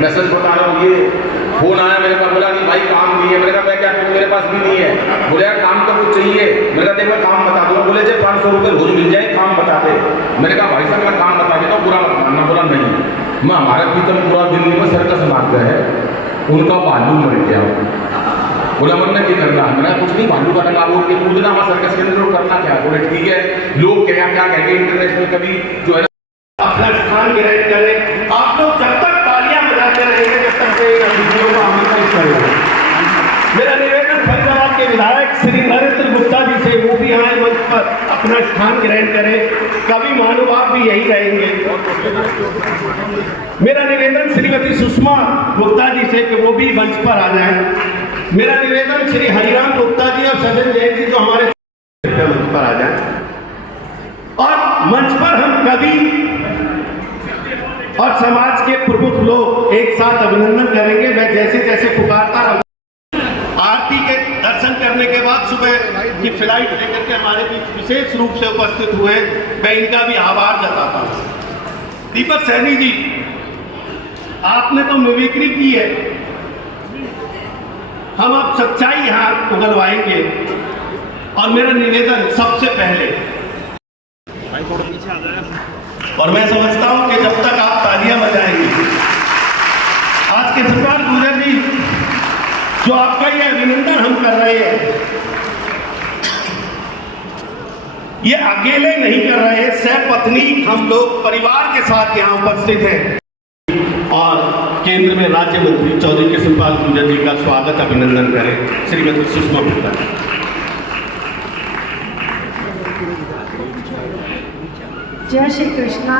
मैं सच बता रहा हूँ। ये फोन आया मेरे पास, बोला नहीं भाई काम नहीं है। मैंने कहा मैं क्या करूँ, मेरे पास भी नहीं है। बोले यार काम तो कुछ चाहिए। मैंने कहा देख मैं काम बता दूँगा। बोले जब 500 रुपये रोज मिल जाए काम बता दे। मैंने कहा भाई साहब मैं काम बता देता हूँ, बुरा मत मानना। बोला नहीं, मैं हमारा प्रीतम पूरा दिल्ली में सर्कस मार गया है, उनका भालू मर गया। बोला मरना क्या करना है। मैंने कुछ नहीं, भालू का लगा बोल के पूछना हमारा सर्कस के अंदर करना क्या। बोले ठीक है, लोग क्या क्या कहेंगे इंटरनेशनल कभी जो है अपना स्थान ग्रहण करें। आप लोग जब तक तालियां बजाते रहेंगे जब तक अतिथियों को आमंत्रित करेंगे। मेरा निवेदन फरीदाबाद के विधायक श्री नरेंद्र गुप्ता जी से, वो भी आए मंच पर अपना स्थान ग्रहण करें। कवि महानुभाव भी यही रहेंगे। मेरा निवेदन श्रीमती सुषमा गुप्ता जी से कि वो भी मंच पर आ जाएं। मेरा निवेदन श्री हरिराम गुप्ता जी और सजन जैन जी जो हमारे मंच पर आ जाएं। और मंच पर हम कवि और समाज के प्रमुख लोग एक साथ अभिनंदन करेंगे। मैं जैसे जैसे पुकारता रहूं। आरती के दर्शन करने के बाद सुबह की फ्लाइट लेकर के हमारे बीच विशेष रूप से उपस्थित हुए, मैं इनका भी आभार जताता हूं। दीपक सैनी जी, आपने तो मिमिक्री की है, हम अब सच्चाई यहां उगलवाएंगे। और मेरा निवेदन सबसे पहले, और मैं समझता हूं कि जब तक आप तालियां बजाएंगे, आज के सरकार गुजर जी जो आपका ये अभिनंदन हम कर रहे हैं, ये अकेले नहीं कर रहे हैं, सहपत्नी हम लोग परिवार के साथ यहाँ उपस्थित हैं। और केंद्र में राज्य मंत्री चौधरी कृष्णपाल गुर्जर जी का स्वागत अभिनंदन करें श्रीमती सुषमा गुप्ता। जय श्री कृष्णा।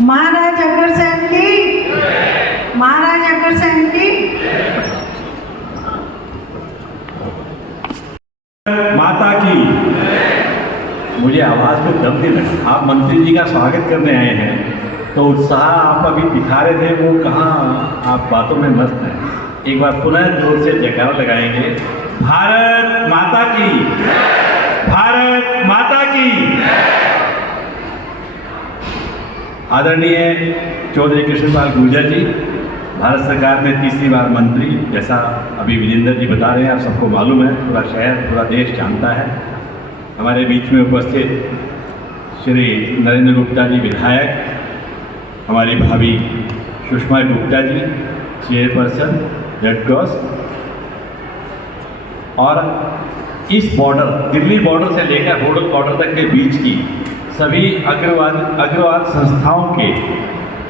महाराज अग्रसेन की, महाराज अग्रसेन की। माता की। मुझे आवाज में दम नहीं लगा। आप मंत्री जी का स्वागत करने आए हैं तो उत्साह आप अभी दिखा रहे थे, वो कहाँ आप बातों में मस्त हैं। एक बार पुनः जोर से जयकारा लगाएंगे। भारत माता की, भारत माता की। आदरणीय चौधरी कृष्णपाल गुर्जर जी, भारत सरकार में तीसरी बार मंत्री, जैसा अभी विजेंद्र जी बता रहे हैं, आप सबको मालूम है, पूरा शहर पूरा देश जानता है। हमारे बीच में उपस्थित श्री नरेंद्र गुप्ता जी विधायक, हमारी भाभी Sushma Gupta ji chairperson red cross, और इस बॉर्डर, दिल्ली बॉर्डर से लेकर होडल बॉर्डर तक के बीच की सभी अग्रवाल संस्थाओं के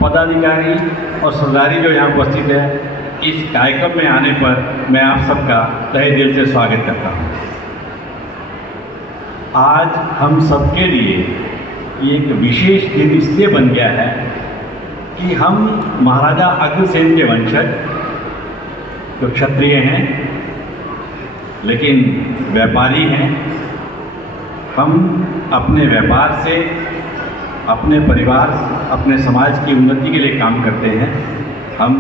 पदाधिकारी और सरदारी जो यहाँ उपस्थित है, इस कार्यक्रम में आने पर मैं आप सबका तहे दिल से स्वागत करता हूँ। आज हम सबके लिए ये एक विशेष दिन इसलिए बन गया है कि हम महाराजा अग्रसेन के वंशज, जो क्षत्रिय हैं लेकिन व्यापारी हैं, हम अपने व्यापार से, अपने परिवार, अपने समाज की उन्नति के लिए काम करते हैं, हम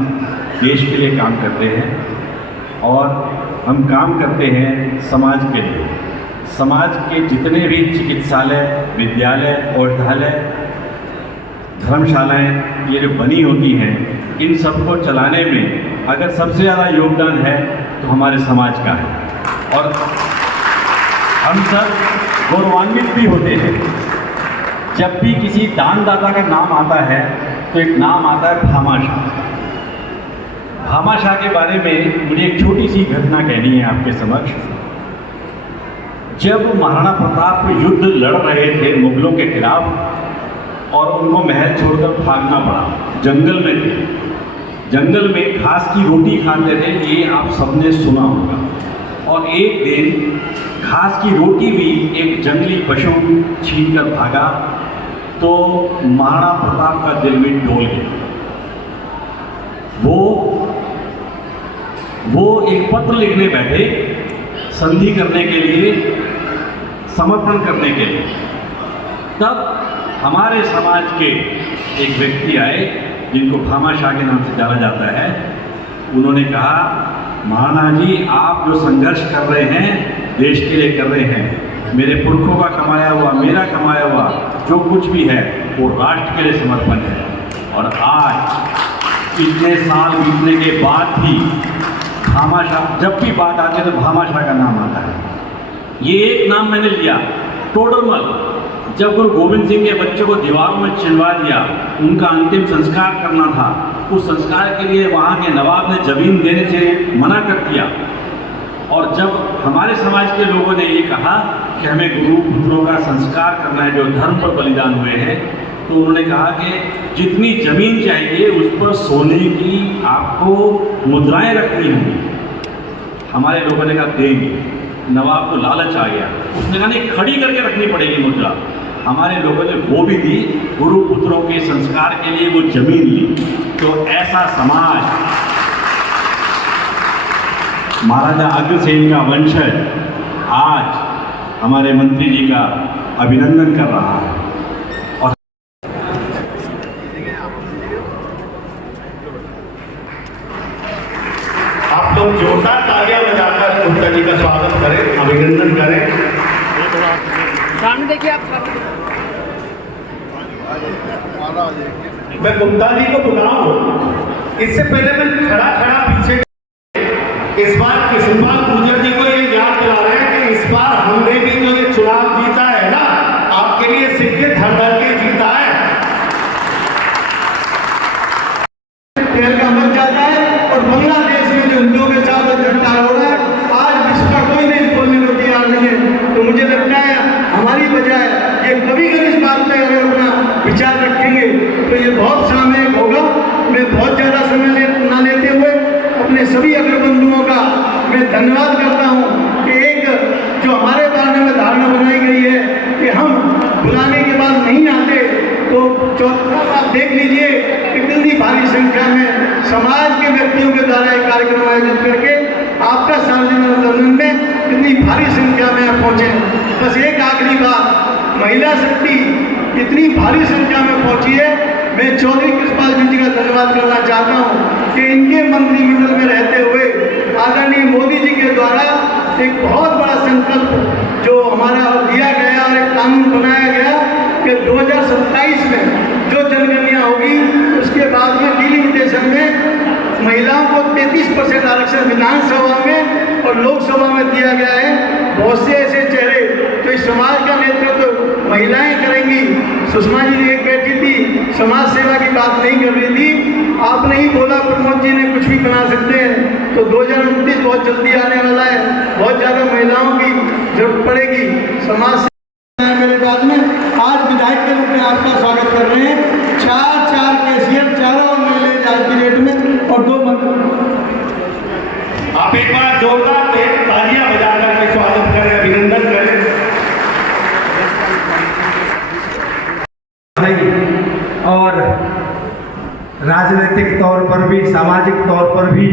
देश के लिए काम करते हैं और हम काम करते हैं समाज के लिए। समाज के जितने भी चिकित्सालय, विद्यालय, औषधालय, धर्मशालाएं ये जो बनी होती हैं, इन सबको चलाने में अगर सबसे ज़्यादा योगदान है तो हमारे समाज का है। और हम सब गौरवान्वित भी होते हैं जब भी किसी दानदाता का नाम आता है तो एक नाम आता है भामाशाह। भामाशाह के बारे में मुझे एक छोटी सी घटना कहनी है आपके समक्ष। जब महाराणा प्रताप युद्ध लड़ रहे थे मुगलों के खिलाफ और उनको महल छोड़कर भागना पड़ा, जंगल में थे, जंगल में घास की रोटी खाते थे, ये आप सबने सुना होगा। और एक दिन घास की रोटी भी एक जंगली पशु छीन कर भागा तो महाराणा प्रताप का दिल में डोल गया। वो एक पत्र लिखने बैठे, संधि करने के लिए, समर्पण करने के लिए। तब हमारे समाज के एक व्यक्ति आए जिनको भामाशाह के नाम से जाना जाता है। उन्होंने कहा, महाराणा जी, आप जो संघर्ष कर रहे हैं देश के लिए कर रहे हैं, मेरे पुरखों का कमाया हुआ, मेरा कमाया हुआ जो कुछ भी है वो राष्ट्र के लिए समर्पण है। और आज इतने साल बीतने के बाद भी भामाशाह, जब भी बात आती है तो भामाशाह का नाम आता है। ये एक नाम मैंने लिया, टोडरमल। जब गुरु गोविंद सिंह के बच्चों को दीवारों में चिनवा दिया, उनका अंतिम संस्कार करना था, उस संस्कार के लिए वहाँ के नवाब ने ज़मीन देने से मना कर दिया। और जब हमारे समाज के लोगों ने ये कहा कि हमें गुरु पुत्रों का संस्कार करना है जो धर्म पर बलिदान हुए हैं, तो उन्होंने कहा कि जितनी ज़मीन चाहिए उस पर सोने की आपको मुद्राएं रखनी होंगी। हमारे लोगों ने कहा देंगे। नवाब को लालच आ गया, उसने कहा नहीं, खड़ी करके रखनी पड़ेगी मुद्रा। हमारे लोगों ने वो भी दी, गुरु पुत्रों के संस्कार के लिए वो जमीन ली। तो ऐसा समाज महाराजा अग्रसेन का वंशज आज हमारे मंत्री जी का अभिनंदन कर रहा है। और आप लोग जोरदार तालियां बजाकर गुप्ता जी का स्वागत करें, अभिनंदन करें। सामने देखिए आप। मैं गुप्ता जी को बुलाऊं, इससे पहले मैं खड़ा पीछे इस बार किशनपाल गुर्जर जी को ये याद दिला रहे हैं कि इस बार हमने भी जो ये चुनाव जीता है ना, आपके लिए सिक्के धर के जीता है। तेल का मच जाता है और बांग्लादेश में जो हिंदुओं के साथ झगड़ा हो रहा है, आज इसका कोई नहीं बोलने को तैयार नहीं है। तो मुझे लगता है हमारी बजाय ये कभी इस बात पे अगर अपना विचार रखेंगे तो ये बहुत सामयिक होगा। मैं बहुत ज़्यादा समय ना लेते हुए अपने सभी अग्रबंधुओं का मैं धन्यवाद करता हूँ कि एक जो हमारे बारे में धारणा बनाई गई है कि हम बुलाने के बाद नहीं आते, तो चौथा आप देख लीजिए कि कितनी भारी संख्या में समाज के व्यक्तियों के द्वारा एक कार्यक्रम आयोजित करके आपका सार्वजनिक अभिनंदन में कितनी भारी संख्या में आप पहुँचे। बस एक आखिरी बात, महिला शक्ति इतनी भारी संख्या में पहुँची है, मैं चौधरी कृष्णपाल जी का धन्यवाद करना चाहता हूँ कि इनके मंत्रिमंडल में रहते हुए आदरणीय मोदी जी के द्वारा एक बहुत बड़ा संकल्प जो हमारा लिया गया और एक कानून बनाया गया कि 2027 में जो जनगणना होगी उसके बाद में डिलिमिटेशन में महिलाओं को 33% आरक्षण विधानसभा में और लोकसभा में दिया गया है। बहुत से ऐसे चेहरे तो इस समाज का नेतृत्व महिलाएं करेंगी। सुषमा जी एक बैठी थी, समाज सेवा की बात नहीं कर रही थी, आपने ही बोला प्रमोद जी ने कुछ भी बना सकते हैं। तो 2029 बहुत जल्दी आने वाला है, बहुत ज़्यादा महिलाओं की जरूरत पड़ेगी समाज से। मेरे बाद में आज विधायक के रूप में आपका स्वागत कर रहे हैं। 4 कैशियर, चारों महिलाएं आज की डेट में और 2 मंत्री। आप एक बार जोरदार तालियां बजाकर के स्वागत करें, अभिनंदन करें। और राजनीतिक तौर पर भी, सामाजिक तौर पर भी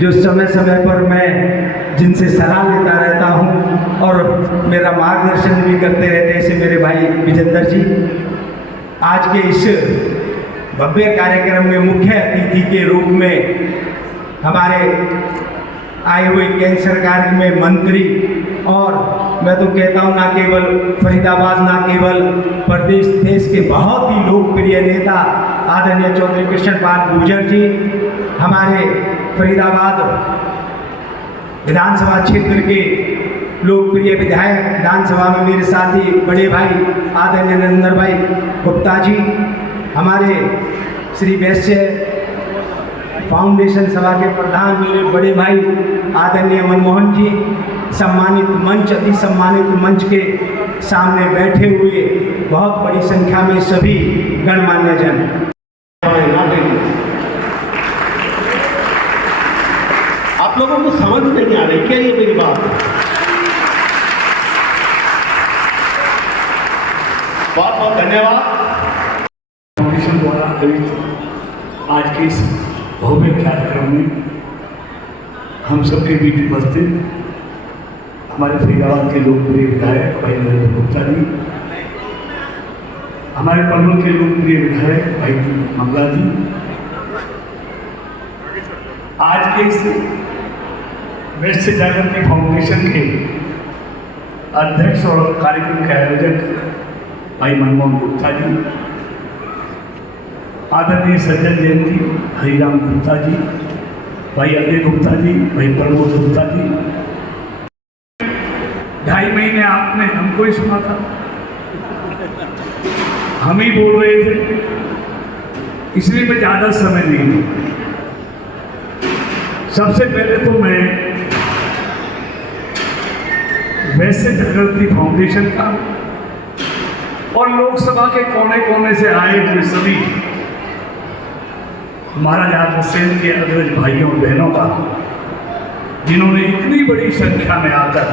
जो समय समय पर मैं जिनसे सलाह लेता रहता हूं और मेरा मार्गदर्शन भी करते रहते हैं, ऐसे मेरे भाई विजेंद्र जी आज के इस भव्य कार्यक्रम में मुख्य अतिथि के रूप में हमारे आए हुए केंद्र सरकार में मंत्री, और मैं तो कहता हूँ ना केवल फरीदाबाद, ना केवल प्रदेश, देश के बहुत ही लोकप्रिय नेता आदरणीय चौधरी कृष्णपाल गुर्जर जी, हमारे फरीदाबाद विधानसभा क्षेत्र के लोकप्रिय विधायक, विधानसभा में मेरे साथी बड़े भाई आदरणीय नरेंद्र भाई गुप्ता जी, हमारे श्री वैश्य फाउंडेशन सभा के प्रधान मेरे बड़े भाई आदरणीय मनमोहन जी, सम्मानित मंच, अति सम्मानित मंच के सामने बैठे हुए बहुत बड़ी संख्या में सभी गणमान्य जन। आप लोगों को समझ नहीं आ रही क्या ये मेरी बात? बहुत बहुत धन्यवाद। फाउंडेशन द्वारा आयोजित आज के इस भव्य कार्यक्रम में हम सबके बीच उपस्थित हमारे फरीदाबाद के लोकप्रिय विधायक भाई नरेंद्र गुप्ता जी, हमारे पलवल के लोकप्रिय विधायक भाई मंगला जी, आज के इस वैश्य जागृति फाउंडेशन के अध्यक्ष और कार्यक्रम के आयोजक भाई मनमोहन गुप्ता जी, आदरणीय सज्जन जैन जी, हरिराम गुप्ता जी, भाई अजय गुप्ता जी, भाई प्रमोद गुप्ता जी, 2.5 महीने आपने हमको ही सुना था, हम ही बोल रहे थे, इसलिए मैं ज़्यादा समय नहीं लूँ। सबसे पहले तो मैं वैसे जागृति फाउंडेशन का और लोकसभा के कोने कोने से आए हुए सभी महाराजा अग्रसेन के अग्रज भाइयों और बहनों का, जिन्होंने इतनी बड़ी संख्या में आकर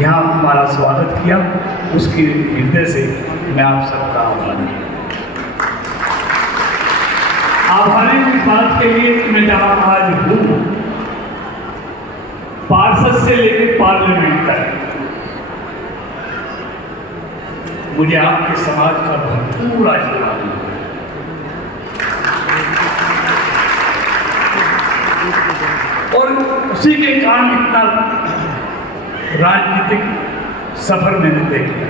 यहाँ हमारा स्वागत किया, उसके हृदय से मैं आप सबका आभारी हूँ। इस बात के लिए कि मैं जहाँ आज हूँ, पार्षद से लेकर पार्लियामेंट तक मुझे आपके समाज का भरपूर आशीर्वाद मिला। और उसी के कारण इतना राजनीतिक सफर मैंने तय किया।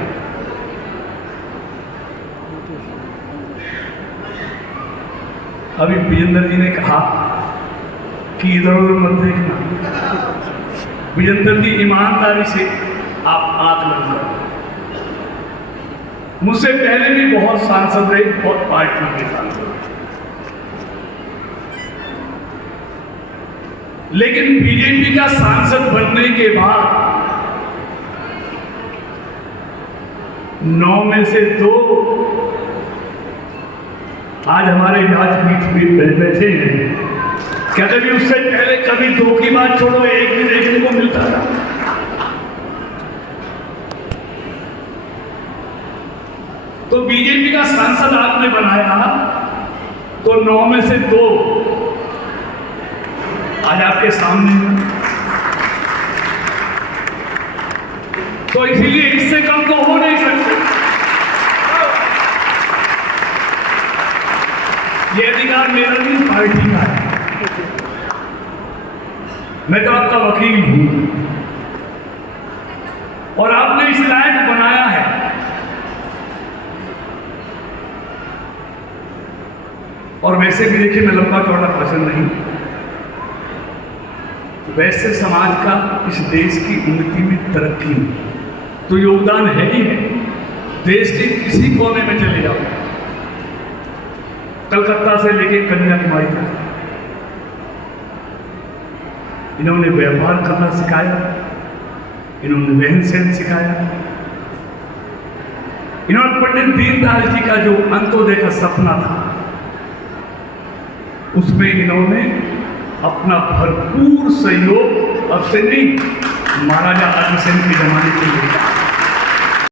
अभी विजेंद्र जी ने कहा कि इधर उधर मत देखना। विजेंद्र जी ईमानदारी से आप आकलन करो। मुझसे पहले भी बहुत सांसद रहे, बहुत पार्टियों के सांसद, लेकिन बीजेपी का सांसद बनने के बाद 9 में से 2 आज हमारे राजनीति में बैठे हैं। क्या कभी उससे पहले कभी 2 की बात छोड़ो, 1 भी देखने को मिलता था? तो बीजेपी का सांसद आपने बनाया, तो 9 में से 2 आज आपके सामने हैं। तो इसीलिए इससे कम तो हो नहीं सकते। ये अधिकार मेरा नहीं, पार्टी का है। मैं तो आपका वकील हूं और आपने इस लायक बनाया है। और वैसे भी देखिए, मैं लंबा चौड़ा भाषण नहीं, वैसे समाज का इस देश की उन्नति में, तरक्की में तो योगदान है ही है। देश के किसी कोने में चले जाओ, कलकत्ता से लेके कन्याकुमारी तक, इन्होंने व्यापार करना सिखाया, इन्होंने रहन सहन सिखाया, इन्होंने पंडित दीनदयाल जी का जो अंत्योदय का सपना था, उसमें इन्होंने अपना भरपूर सहयोग अब से नहीं, महाराजा अग्रसेन के जमाने के लिए